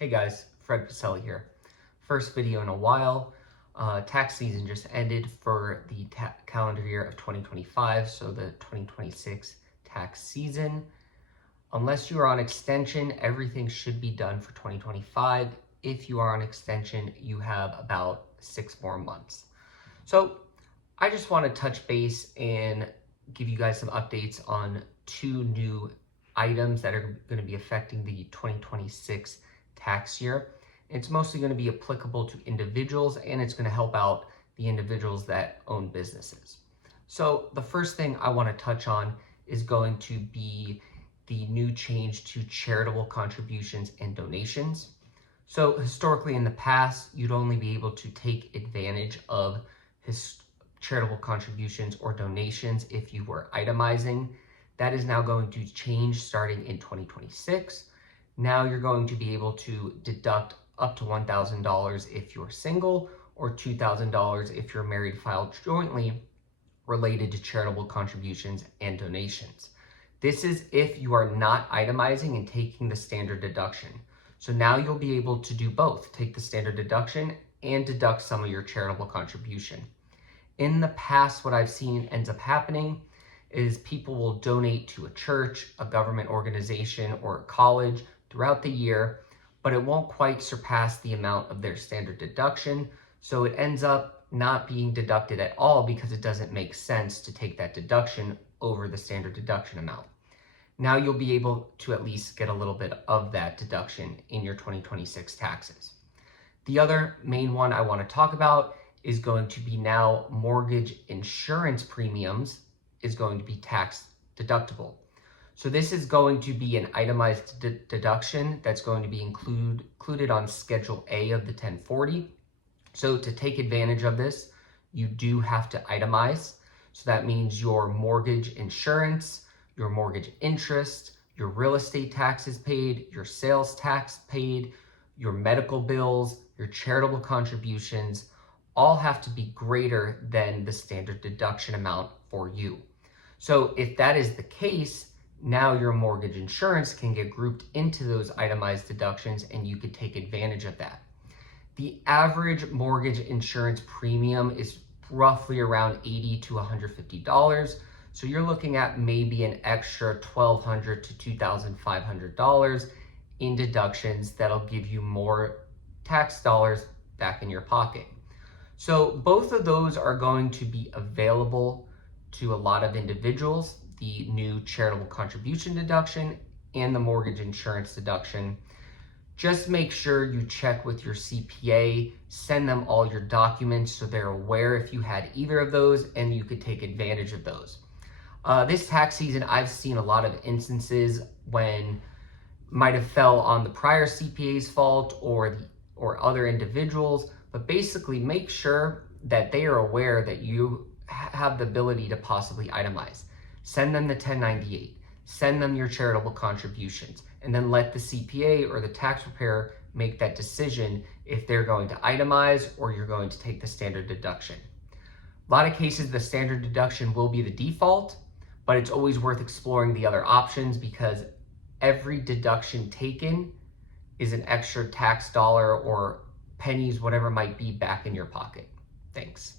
Hey guys, Fred Pacelli here. First video in a while. Tax season just ended for the calendar year of 2025, so the 2026 tax season. Unless you are on extension, everything should be done for 2025. If you are on extension, you have about 6 more months. So I just want to touch base and give you guys some updates on two new items that are going to be affecting the 2026 tax year. It's mostly going to be applicable to individuals, and it's going to help out the individuals that own businesses. So the first thing I want to touch on is going to be the new change to charitable contributions and donations. So historically in the past, you'd only be able to take advantage of charitable contributions or donations if you were itemizing. That is now going to change starting in 2026. Now you're going to be able to deduct up to $1,000 if you're single or $2,000 if you're married filed jointly related to charitable contributions and donations. This is if you are not itemizing and taking the standard deduction. So now you'll be able to do both, take the standard deduction and deduct some of your charitable contribution. In the past, what I've seen ends up happening is people will donate to a church, a government organization, or a college throughout the year, but it won't quite surpass the amount of their standard deduction. So it ends up not being deducted at all because it doesn't make sense to take that deduction over the standard deduction amount. Now you'll be able to at least get a little bit of that deduction in your 2026 taxes. The other main one I want to talk about is going to be now mortgage insurance premiums is going to be tax deductible. So this is going to be an itemized deduction that's going to be included on Schedule A of the 1040. So to take advantage of this, you do have to itemize. So that means your mortgage insurance, your mortgage interest, your real estate taxes paid, your sales tax paid, your medical bills, your charitable contributions, all have to be greater than the standard deduction amount for you. So if that is the case, now your mortgage insurance can get grouped into those itemized deductions and you could take advantage of that. The average mortgage insurance premium is roughly around $80 to $150. So you're looking at maybe an extra $1,200 to $2,500 in deductions that'll give you more tax dollars back in your pocket. So both of those are going to be available to a lot of individuals, the new charitable contribution deduction and the mortgage insurance deduction. Just make sure you check with your CPA, send them all your documents so they're aware if you had either of those and you could take advantage of those. This tax season, I've seen a lot of instances when might have fell on the prior CPA's fault or other individuals, but basically make sure that they are aware that you have the ability to possibly itemize. Send them the 1098, send them your charitable contributions, and then let the CPA or the tax preparer make that decision if they're going to itemize or you're going to take the standard deduction. A lot of cases, the standard deduction will be the default, but it's always worth exploring the other options because every deduction taken is an extra tax dollar or pennies, whatever it might be, back in your pocket. Thanks.